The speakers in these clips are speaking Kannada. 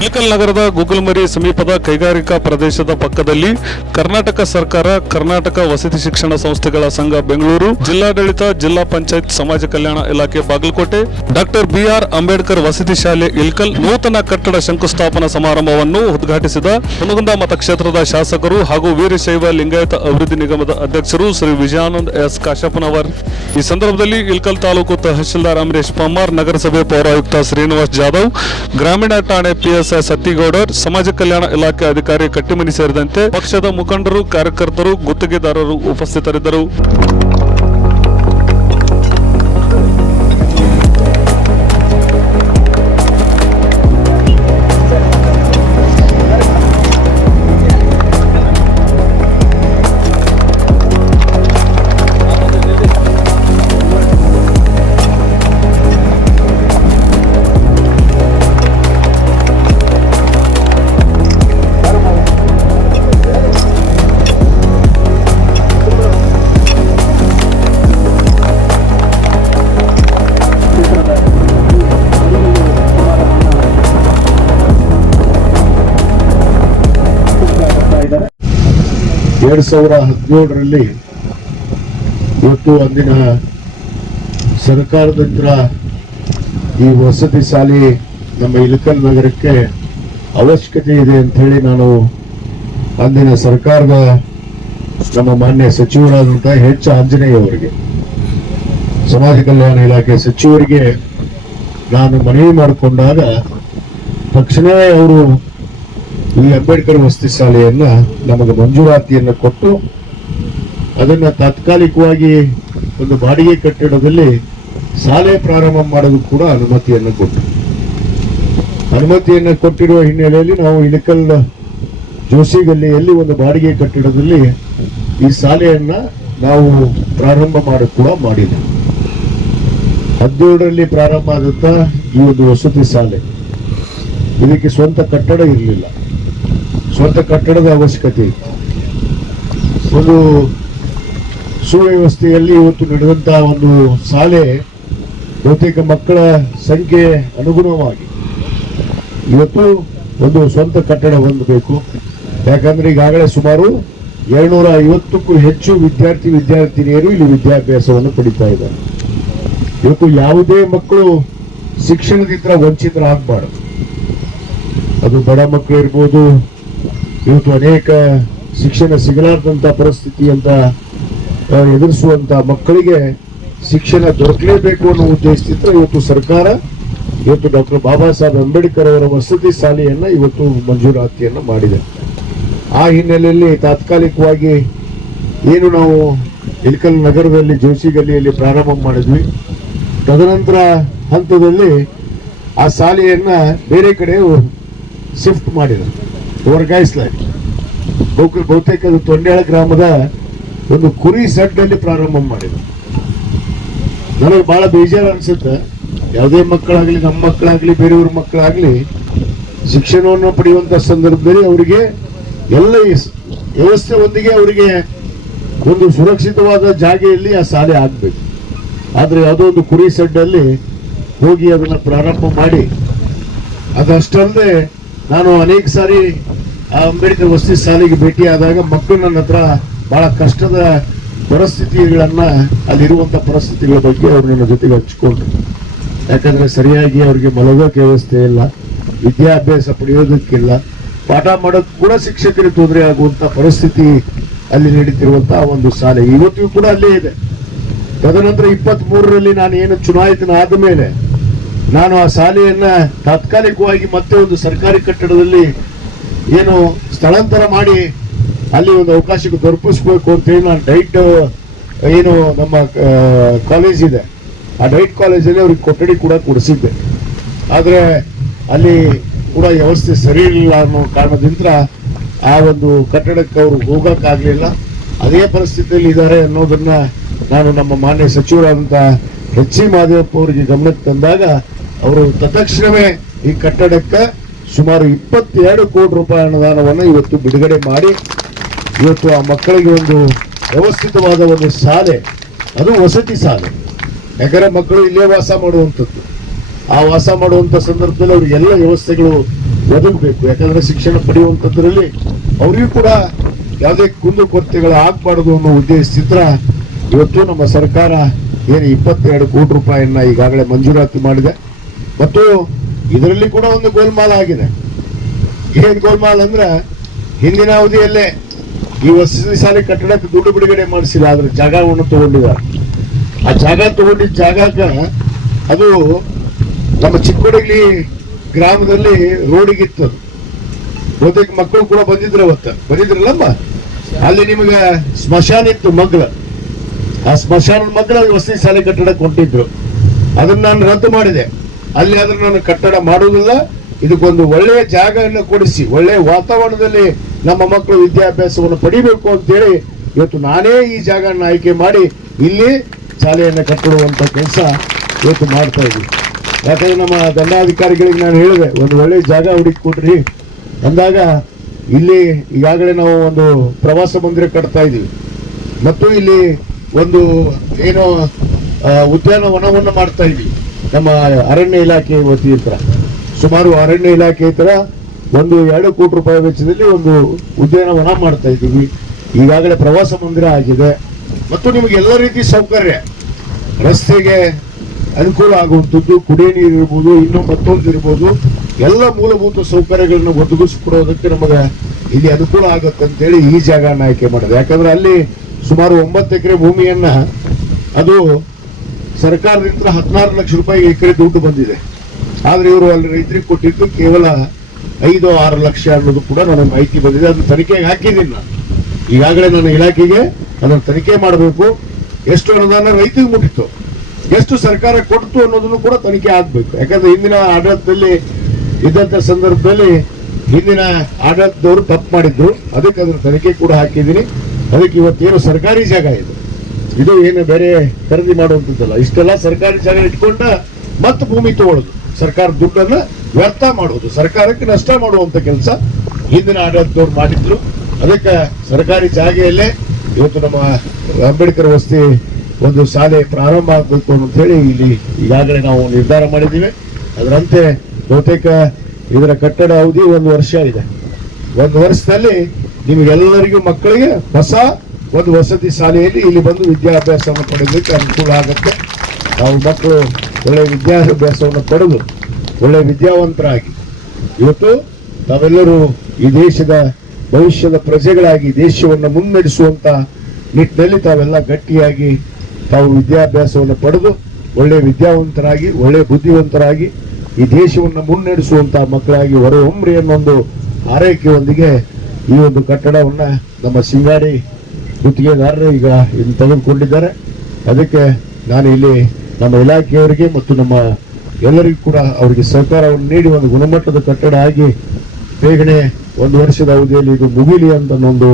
ಇಳಕಲ್ ನಗರದ ಗುಗಲ್ಮರಿ ಸಮೀಪದ ಕೈಗಾರಿಕಾ ಪ್ರದೇಶದ ಪಕ್ಕದಲ್ಲಿ ಕರ್ನಾಟಕ ಸರ್ಕಾರ, ಕರ್ನಾಟಕ ವಸತಿ ಶಿಕ್ಷಣ ಸಂಸ್ಥೆಗಳ ಸಂಘ ಬೆಂಗಳೂರು, ಜಿಲ್ಲಾಡಳಿತ, ಜಿಲ್ಲಾ ಪಂಚಾಯತ್, ಸಮಾಜ ಕಲ್ಯಾಣ ಇಲಾಖೆ ಬಾಗಲಕೋಟೆ, ಡಾಕ್ಟರ್ ಬಿಆರ್ ಅಂಬೇಡ್ಕರ್ ವಸತಿ ಶಾಲೆ ಇಳಕಲ್ ನೂತನ ಕಟ್ಟಡ ಶಂಕುಸ್ಥಾಪನಾ ಸಮಾರಂಭವನ್ನು ಉದ್ಘಾಟಿಸಿದ ಹುನಗುಂದ ಮತಕ್ಷೇತ್ರದ ಶಾಸಕರು ಹಾಗೂ ವೀರಶೈವ ಲಿಂಗಾಯತ ಅಭಿವೃದ್ಧಿ ನಿಗಮದ ಅಧ್ಯಕ್ಷರು ಶ್ರೀ ವಿಜಯಾನಂದ್ ಎಸ್ ಕಾಶಪ್ಪನವರ್. ಈ ಸಂದರ್ಭದಲ್ಲಿ ಇಳಕಲ್ ತಾಲೂಕು ತಹಶೀಲ್ದಾರ್ ಅಮರೇಶ್ ಪಮ್ಮಾರ್, ನಗರಸಭೆ ಪೌರಾಯುಕ್ತ ಶ್ರೀನಿವಾಸ್ ಜಾಧವ್, ಗ್ರಾಮೀಣ ಠಾಣೆ ಪಿಎಸ್ಐ ಸತ್ತಿಗೌಡರ್, ಸಮಾಜ ಕಲ್ಯಾಣ ಇಲಾಖೆ ಅಧಿಕಾರಿ ಕಟ್ಟಿಮನಿ ಸೇರಿದಂತೆ ಪಕ್ಷದ ಮುಖಂಡರು, ಕಾರ್ಯಕರ್ತರು, ಗುತ್ತಿಗೆದಾರರು ಉಪಸ್ಥಿತರಿದ್ದರು. ಎರಡು 2017ರಲ್ಲಿ ಇವತ್ತು ಅಂದಿನ ಸರ್ಕಾರದಿಂದ ಈ ವಸತಿ ಶಾಲೆ ನಮ್ಮ ಇಳಕಲ್ ನಗರಕ್ಕೆ ಅವಶ್ಯಕತೆ ಇದೆ ಅಂತ ಹೇಳಿ ನಾನು ಅಂದಿನ ಸರ್ಕಾರದ ನಮ್ಮ ಮಾನ್ಯ ಸಚಿವರಾದಂತಹ ಎಚ್ ಆಂಜನೇಯ ಅವರಿಗೆ, ಸಮಾಜ ಕಲ್ಯಾಣ ಇಲಾಖೆ ಸಚಿವರಿಗೆ ನಾನು ಮನವಿ ಮಾಡಿಕೊಂಡಾಗ ತಕ್ಷಣವೇ ಅವರು ಈ ಅಂಬೇಡ್ಕರ್ ವಸತಿ ಶಾಲೆಯನ್ನ ನಮಗೆ ಮಂಜೂರಾತಿಯನ್ನು ಕೊಟ್ಟು ಅದನ್ನ ತಾತ್ಕಾಲಿಕವಾಗಿ ಒಂದು ಬಾಡಿಗೆ ಕಟ್ಟಡದಲ್ಲಿ ಶಾಲೆ ಪ್ರಾರಂಭ ಮಾಡೋದು ಕೂಡ ಅನುಮತಿಯನ್ನು ಕೊಟ್ಟಿರುವ ಹಿನ್ನೆಲೆಯಲ್ಲಿ ನಾವು ಇಳಕಲ್ ಜೋಶಿ ಗಲ್ಲಿಯಲ್ಲಿ ಒಂದು ಬಾಡಿಗೆ ಕಟ್ಟಡದಲ್ಲಿ ಈ ಶಾಲೆಯನ್ನ ನಾವು ಪ್ರಾರಂಭ ಮಾಡಿ ಕೂಡ ಮಾಡಿದೆ. 17ರಲ್ಲಿ ಪ್ರಾರಂಭ ಆದಂತ ಈ ಒಂದು ವಸತಿ ಶಾಲೆ, ಇದಕ್ಕೆ ಸ್ವಂತ ಕಟ್ಟಡ ಇರಲಿಲ್ಲ, ಸ್ವಂತ ಕಟ್ಟಡದ ಅವಶ್ಯಕತೆ ಇತ್ತು. ಒಂದು ಸುವ್ಯವಸ್ಥೆಯಲ್ಲಿ ಇವತ್ತು ನಡೆದಂತಹ ಒಂದು ಶಾಲೆ ಬಹುತೇಕ ಮಕ್ಕಳ ಸಂಖ್ಯೆ ಅನುಗುಣವಾಗಿ ಇವತ್ತು ಒಂದು ಸ್ವಂತ ಕಟ್ಟಡ ಹೊಂದಬೇಕು. ಯಾಕಂದ್ರೆ ಈಗಾಗಲೇ ಸುಮಾರು 250ಕ್ಕೂ ಹೆಚ್ಚು ವಿದ್ಯಾರ್ಥಿನಿಯರು ಇಲ್ಲಿ ವಿದ್ಯಾಭ್ಯಾಸವನ್ನು ಪಡಿತಾ ಇದ್ದಾರೆ. ಇವತ್ತು ಯಾವುದೇ ಮಕ್ಕಳು ಶಿಕ್ಷಣದಿಂದ ವಂಚಿತರಾಗಬಾರದು. ಅದು ಬಡ ಮಕ್ಕಳು ಇರ್ಬೋದು, ಇವತ್ತು ಅನೇಕ ಶಿಕ್ಷಣ ಸಿಗಲಾರದಂತ ಪರಿಸ್ಥಿತಿ ಅಂತ ಎದುರಿಸುವಂತ ಮಕ್ಕಳಿಗೆ ಶಿಕ್ಷಣ ದೊರಕಲೇಬೇಕು ಅನ್ನೋ ಉದ್ದೇಶದಿಂದ ಇವತ್ತು ಸರ್ಕಾರ ಡಾಕ್ಟರ್ ಬಾಬಾ ಸಾಹೇಬ್ ಅಂಬೇಡ್ಕರ್ ಅವರ ವಸತಿ ಶಾಲೆಯನ್ನ ಇವತ್ತು ಮಂಜೂರಾತಿಯನ್ನ ಮಾಡಿದೆ. ಆ ಹಿನ್ನೆಲೆಯಲ್ಲಿ ತಾತ್ಕಾಲಿಕವಾಗಿ ಏನು ನಾವು ಇಳಕಲ್ ನಗರದಲ್ಲಿ ಜೋಶಿ ಗಲ್ಲಿಯಲ್ಲಿ ಪ್ರಾರಂಭ ಮಾಡಿದ್ವಿ, ತದನಂತರ ಹಂತದಲ್ಲಿ ಆ ಶಾಲೆಯನ್ನ ಬೇರೆ ಕಡೆ ಶಿಫ್ಟ್ ಮಾಡಿದ್ರು, ವರ್ಗಾಯಿಸಲಾಗಿ. ಬಹುತೇಕ ಅದು ತೊಂಡೇಳ ಗ್ರಾಮದ ಒಂದು ಕುರಿ ಸಡ್ಡಲ್ಲಿ ಪ್ರಾರಂಭ ಮಾಡಿದ್ರು. ನನಗೆ ಬಹಳ ಬೇಜಾರು ಅನ್ಸುತ್ತೆ. ಯಾವುದೇ ಮಕ್ಕಳಾಗ್ಲಿ, ನಮ್ಮ ಮಕ್ಕಳಾಗ್ಲಿ, ಬೇರೆಯವ್ರ ಮಕ್ಕಳಾಗ್ಲಿ ಶಿಕ್ಷಣವನ್ನು ಪಡೆಯುವಂತ ಸಂದರ್ಭದಲ್ಲಿ ಅವರಿಗೆ ಎಲ್ಲ ವ್ಯವಸ್ಥೆ ಒಂದಿಗೆ ಅವರಿಗೆ ಒಂದು ಸುರಕ್ಷಿತವಾದ ಜಾಗೆಯಲ್ಲಿ ಆ ಶಾಲೆ ಆಗ್ಬೇಕು. ಆದ್ರೆ ಯಾವುದೋ ಒಂದು ಕುರಿ ಸಡ್ಡಲ್ಲಿ ಹೋಗಿ ಅದನ್ನ ಪ್ರಾರಂಭ ಮಾಡಿ, ಅದಷ್ಟಲ್ಲದೆ ನಾನು ಅನೇಕ ಸಾರಿ ಆ ಅಂಬೇಡ್ಕರ್ ವಸತಿ ಶಾಲೆಗೆ ಭೇಟಿಯಾದಾಗ ಮಕ್ಕಳು ನನ್ನ ಹತ್ರ ಬಹಳ ಕಷ್ಟದ ಪರಿಸ್ಥಿತಿಗಳನ್ನ, ಅಲ್ಲಿರುವಂತ ಪರಿಸ್ಥಿತಿಗಳ ಬಗ್ಗೆ ಅವ್ರು ನನ್ನ ಜೊತೆಗೆ ಹಂಚಿಕೊಂಡ್ರು. ಯಾಕಂದ್ರೆ ಸರಿಯಾಗಿ ಅವ್ರಿಗೆ ಮಲಗೋಕೆ ವ್ಯವಸ್ಥೆ ಇಲ್ಲ, ವಿದ್ಯಾಭ್ಯಾಸ ಪಡೆಯೋದಕ್ಕಿಲ್ಲ, ಪಾಠ ಮಾಡೋಕ್ ಕೂಡ ಶಿಕ್ಷಕರಿಗೆ ತೊಂದರೆ ಆಗುವಂತ ಪರಿಸ್ಥಿತಿ ಅಲ್ಲಿ ನಡೀತಿರುವಂತಹ ಒಂದು ಶಾಲೆ ಇವತ್ತಿಗೂ ಕೂಡ ಅಲ್ಲೇ ಇದೆ. ತದನಂತರ 23ರಲ್ಲಿ ನಾನು ಏನು ಚುನಾಯಿತನಾದ ಮೇಲೆ ನಾನು ಆ ಶಾಲೆಯನ್ನ ತಾತ್ಕಾಲಿಕವಾಗಿ ಮತ್ತೆ ಒಂದು ಸರ್ಕಾರಿ ಕಟ್ಟಡದಲ್ಲಿ ಏನು ಸ್ಥಳಾಂತರ ಮಾಡಿ ಅಲ್ಲಿ ಒಂದು ಅವಕಾಶಕ್ಕೆ ದೊರಕಿಸ್ಬೇಕು ಅಂತೇಳಿ ನಾನು ಡೈಟ್ ಏನು ನಮ್ಮ ಕಾಲೇಜ್ ಇದೆ, ಆ ಡೈಟ್ ಕಾಲೇಜಲ್ಲಿ ಅವ್ರಿಗೆ ಕೊಠಡಿ ಕೂಡ ಕೊಡಿಸಿದ್ದೆ. ಆದರೆ ಅಲ್ಲಿ ಕೂಡ ವ್ಯವಸ್ಥೆ ಸರಿ ಇರಲಿಲ್ಲ ಅನ್ನೋ ಕಾರಣದಿಂದ ಆ ಒಂದು ಕಟ್ಟಡಕ್ಕೆ ಅವರು ಹೋಗೋಕ್ಕಾಗಲಿಲ್ಲ. ಅದೇ ಪರಿಸ್ಥಿತಿಯಲ್ಲಿ ಇದ್ದಾರೆ ಅನ್ನೋದನ್ನ ನಾನು ನಮ್ಮ ಮಾನ್ಯ ಸಚಿವರಾದಂತಹ ಎಚ್ ಸಿ ಮಾದೇವಪ್ಪ ಅವರಿಗೆ ಗಮನಕ್ಕೆ ತಂದಾಗ ಅವರು ತತ್ಕ್ಷಣವೇ ಈ ಕಟ್ಟಡಕ್ಕೆ ಸುಮಾರು 22 ಕೋಟಿ ರೂಪಾಯಿ ಅನುದಾನವನ್ನು ಇವತ್ತು ಬಿಡುಗಡೆ ಮಾಡಿ ಇವತ್ತು ಆ ಮಕ್ಕಳಿಗೆ ಒಂದು ವ್ಯವಸ್ಥಿತವಾದ ಒಂದು ಶಾಲೆ, ಅದು ವಸತಿ ಶಾಲೆ. ಯಾಕಂದ್ರೆ ಮಕ್ಕಳು ಇಲ್ಲೇ ವಾಸ ಮಾಡುವಂಥದ್ದು, ಆ ವಾಸ ಮಾಡುವಂಥ ಸಂದರ್ಭದಲ್ಲಿ ಅವ್ರಿಗೆ ಎಲ್ಲ ವ್ಯವಸ್ಥೆಗಳು ಒದಗಬೇಕು. ಯಾಕಂದ್ರೆ ಶಿಕ್ಷಣ ಪಡೆಯುವಂಥದ್ರಲ್ಲಿ ಅವರಿಗೂ ಕೂಡ ಯಾವುದೇ ಕುಂದುಕೊರತೆಗಳು ಆಗ್ಬಾರ್ದು ಅನ್ನೋ ಉದ್ದೇಶದಿಂದ ಇವತ್ತು ನಮ್ಮ ಸರ್ಕಾರ ಏನು 22 ಕೋಟಿ ರೂಪಾಯಿಯನ್ನ ಈಗಾಗಲೇ ಮಂಜೂರಾತಿ ಮಾಡಿದೆ. ಮತ್ತು ಇದರಲ್ಲಿ ಕೂಡ ಒಂದು ಗೋಲ್ಮಾಲ್ ಆಗಿದೆ. ಏನ್ ಗೋಲ್ಮಾಲ್ ಅಂದ್ರೆ ಹಿಂದಿನ ಅವಧಿಯಲ್ಲೇ ಈ ವಸತಿ ಶಾಲೆ ಕಟ್ಟಡಕ್ಕೆ ದುಡ್ಡು ಬಿಡುಗಡೆ ಮಾಡಿಸಿಲ್ಲ, ಆದ್ರೆ ಜಾಗವನ್ನು ತಗೊಂಡಿದ್ದಾರೆ. ಆ ಜಾಗ ತಗೊಂಡಿದ್ದ ಜಾಗಕ್ಕ ಅದು ನಮ್ಮ ಚಿಕ್ಕೋಡಗಲಿ ಗ್ರಾಮದಲ್ಲಿ ರೋಡಿಗಿತ್ತು. ಬಹುತೇಕ ಮಕ್ಕಳು ಕೂಡ ಬಂದಿದ್ರಲ್ಲಮ್ಮ. ಅಲ್ಲಿ ನಿಮಗೆ ಸ್ಮಶಾನ ಇತ್ತು ಮಗ್ಳ. ಆ ಸ್ಮಶಾನದ ಮಗ್ಳ ವಸತಿ ಶಾಲೆ ಕಟ್ಟಡಕ್ಕೆ ಹೊಂಟಿದ್ರು. ಅದನ್ನ ನಾನು ರದ್ದು ಮಾಡಿದೆ. ಅಲ್ಲಿ ಆದ್ರೆ ನಾನು ಕಟ್ಟಡ ಮಾಡುವುದಿಲ್ಲ, ಇದಕ್ಕೊಂದು ಒಳ್ಳೆಯ ಜಾಗವನ್ನು ಕೊಡಿಸಿ ಒಳ್ಳೆಯ ವಾತಾವರಣದಲ್ಲಿ ನಮ್ಮ ಮಕ್ಕಳು ವಿದ್ಯಾಭ್ಯಾಸವನ್ನು ಪಡಿಬೇಕು ಅಂತೇಳಿ ಇವತ್ತು ನಾನೇ ಈ ಜಾಗವನ್ನು ಆಯ್ಕೆ ಮಾಡಿ ಇಲ್ಲಿ ಶಾಲೆಯನ್ನು ಕಟ್ಟಿಡುವಂತ ಕೆಲಸ ಇವತ್ತು ಮಾಡ್ತಾ ಇದ್ದೀವಿ. ಯಾಕಂದ್ರೆ ನಮ್ಮ ದಂಡಾಧಿಕಾರಿಗಳಿಗೆ ನಾನು ಹೇಳಿದೆ, ಒಂದು ಒಳ್ಳೆಯ ಜಾಗ ಹುಡುಕಿ ಕೊಡ್ರಿ ಅಂದಾಗ ಇಲ್ಲಿ ಈಗಾಗಲೇ ನಾವು ಒಂದು ಪ್ರವಾಸ ಮಂದಿರ ಕಟ್ತಾ ಇದ್ದೀವಿ ಮತ್ತು ಇಲ್ಲಿ ಒಂದು ಏನು ಉದ್ಯಾನವನವನ್ನು ಮಾಡ್ತಾ ಇದ್ದೀವಿ. ನಮ್ಮ ಅರಣ್ಯ ಇಲಾಖೆ ವತಿಯಿಂದ ಸುಮಾರು ಅರಣ್ಯ ಇಲಾಖೆ ಹತ್ರ 2 ಕೋಟಿ ರೂಪಾಯಿ ವೆಚ್ಚದಲ್ಲಿ ಒಂದು ಉದ್ಯಾನವನ ಮಾಡ್ತಾ ಇದ್ದೀವಿ. ಈಗಾಗಲೇ ಪ್ರವಾಸ ಮಂದಿರ ಆಗಿದೆ ಮತ್ತು ನಿಮಗೆ ಎಲ್ಲ ರೀತಿ ಸೌಕರ್ಯ, ರಸ್ತೆಗೆ ಅನುಕೂಲ ಆಗುವಂಥದ್ದು, ಕುಡಿಯ ನೀರು ಇರ್ಬೋದು, ಇನ್ನೂ ಮತ್ತೊಂದು ಇರ್ಬೋದು, ಎಲ್ಲ ಮೂಲಭೂತ ಸೌಕರ್ಯಗಳನ್ನು ಒದಗಿಸಿಕೊಡೋದಕ್ಕೆ ನಮಗೆ ಇಲ್ಲಿ ಅನುಕೂಲ ಆಗುತ್ತೆ ಅಂತೇಳಿ ಈ ಜಾಗನ ಆಯ್ಕೆ ಮಾಡಿದೆ. ಯಾಕಂದ್ರೆ ಅಲ್ಲಿ ಸುಮಾರು 9 ಎಕರೆ ಭೂಮಿಯನ್ನ ಅದು ಸರ್ಕಾರದಿಂದ 16 ಲಕ್ಷ ರೂಪಾಯಿ ಎಕರೆ ದುಡ್ಡು ಬಂದಿದೆ. ಆದ್ರೆ ಇವರು ಅಲ್ಲಿ ರೈತರಿಗೆ ಕೊಟ್ಟಿದ್ದು ಕೇವಲ 5-6 ಲಕ್ಷ ಅನ್ನೋದು ಕೂಡ ನನಗೆ ಮಾಹಿತಿ ಬಂದಿದೆ. ಅದನ್ನ ತನಿಖೆಗೆ ಹಾಕಿದ್ದೀನಿ ನಾನು. ಈಗಾಗಲೇ ನನ್ನ ಇಲಾಖೆಗೆ ಅದನ್ನು ತನಿಖೆ ಮಾಡಬೇಕು. ಎಷ್ಟು ಅನುದಾನ ರೈತರಿಗೆ ಮುಟ್ಟಿತ್ತು, ಎಷ್ಟು ಸರ್ಕಾರ ಕೊಡ್ತು ಅನ್ನೋದನ್ನು ಕೂಡ ತನಿಖೆ ಆಗ್ಬೇಕು. ಯಾಕಂದ್ರೆ ಹಿಂದಿನ ಆಡಳಿತದಲ್ಲಿ ಇದ್ದಂತ ಸಂದರ್ಭದಲ್ಲಿ ಹಿಂದಿನ ಆಡಳಿತದವರು ತಪ್ಪು ಮಾಡಿದ್ರು. ಅದಕ್ಕೆ ಅದರ ತನಿಖೆ ಕೂಡ ಹಾಕಿದ್ದೀನಿ. ಅದಕ್ಕೆ ಇವತ್ತೇನು ಸರ್ಕಾರಿ ಜಾಗ ಇದು ಏನು ಬೇರೆ ಖರೀದಿ ಮಾಡುವಂಥದ್ದಲ್ಲ. ಇಷ್ಟೆಲ್ಲ ಸರ್ಕಾರಿ ಜಾಗ ಇಟ್ಕೊಂಡ ಮತ್ತೆ ಭೂಮಿ ತಗೊಳ್ಳೋದು, ಸರ್ಕಾರ ದುಡ್ಡನ್ನ ವ್ಯರ್ಥ ಮಾಡೋದು, ಸರ್ಕಾರಕ್ಕೆ ನಷ್ಟ ಮಾಡುವಂತ ಕೆಲಸ ಹಿಂದಿನ ಆಡಳಿತದವ್ರು ಮಾಡಿದ್ರು. ಅದಕ್ಕೆ ಸರ್ಕಾರಿ ಜಾಗೆಯಲ್ಲೇ ಇವತ್ತು ನಮ್ಮ ಅಂಬೇಡ್ಕರ್ ವಸತಿ ಒಂದು ಶಾಲೆ ಪ್ರಾರಂಭ ಆಗಬೇಕು ಅಂತ ಹೇಳಿ ಇಲ್ಲಿ ಈಗಾಗಲೇ ನಾವು ನಿರ್ಧಾರ ಮಾಡಿದ್ದೀವಿ. ಅದರಂತೆ ಬಹುತೇಕ ಇದರ ಕಟ್ಟಡ ಅವಧಿ 1 ವರ್ಷ ಇದೆ. 1 ವರ್ಷದಲ್ಲಿ ನಿಮಗೆಲ್ಲರಿಗೂ ಮಕ್ಕಳಿಗೆ ಹೊಸ ಒಂದು ವಸತಿ ಶಾಲೆಯಲ್ಲಿ ಇಲ್ಲಿ ಬಂದು ವಿದ್ಯಾಭ್ಯಾಸವನ್ನು ಪಡೆಯಲಿಕ್ಕೆ ಅನುಕೂಲ ಆಗುತ್ತೆ. ನಾವು ಮಕ್ಕಳು ಒಳ್ಳೆಯ ವಿದ್ಯಾಭ್ಯಾಸವನ್ನು ಪಡೆದು ಒಳ್ಳೆಯ ವಿದ್ಯಾವಂತರಾಗಿ ಇವತ್ತು ತಾವೆಲ್ಲರೂ ಈ ದೇಶದ ಭವಿಷ್ಯದ ಪ್ರಜೆಗಳಾಗಿ ದೇಶವನ್ನು ಮುನ್ನಡೆಸುವಂತ ನಿಟ್ಟಿನಲ್ಲಿ ತಾವೆಲ್ಲ ಗಟ್ಟಿಯಾಗಿ ತಾವು ವಿದ್ಯಾಭ್ಯಾಸವನ್ನು ಪಡೆದು ಒಳ್ಳೆಯ ವಿದ್ಯಾವಂತರಾಗಿ ಒಳ್ಳೆಯ ಬುದ್ಧಿವಂತರಾಗಿ ಈ ದೇಶವನ್ನು ಮುನ್ನಡೆಸುವಂತ ಮಕ್ಕಳಾಗಿ ಹೊರಹೊಮ್ಮರಿ ಅನ್ನೊಂದು ಆರೈಕೆಯೊಂದಿಗೆ ಈ ಒಂದು ಕಟ್ಟಡವನ್ನ ನಮ್ಮ ಸಿಂಗಾಡಿ ಗುತ್ತಿಗೆದಾರರು ಈಗ ಇಲ್ಲಿ ತೆಗೆದುಕೊಂಡಿದ್ದಾರೆ. ಅದಕ್ಕೆ ನಾನು ಇಲ್ಲಿ ನಮ್ಮ ಇಲಾಖೆಯವರಿಗೆ ಮತ್ತು ನಮ್ಮ ಎಲ್ಲರಿಗೂ ಕೂಡ ಅವರಿಗೆ ಸಹಕಾರವನ್ನು ನೀಡಿ ಒಂದು ಗುಣಮಟ್ಟದ ಕಟ್ಟಡ ಆಗಿ ಬೇಗನೆ 1 ವರ್ಷದ ಅವಧಿಯಲ್ಲಿ ಇದು ಮುಗಿಲಿ ಅಂತ ಒಂದು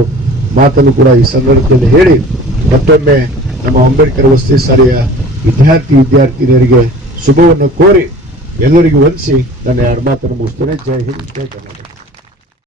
ಮಾತನ್ನು ಕೂಡ ಈ ಸಂದರ್ಭದಲ್ಲಿ ಹೇಳಿ ಮತ್ತೊಮ್ಮೆ ನಮ್ಮ ಅಂಬೇಡ್ಕರ್ ವಸತಿ ಶಾಲೆಯ ವಿದ್ಯಾರ್ಥಿನಿಯರಿಗೆ ಶುಭವನ್ನು ಕೋರಿ ಎಲ್ಲರಿಗೂ ವಂದಿಸಿ ನನ್ನ 2 ಮಾತನ್ನು ಮುಗಿಸ್ತೇನೆ. ಜೈ ಹಿಂದ್, ಜೈ ಕರ್ನಾಟಕ.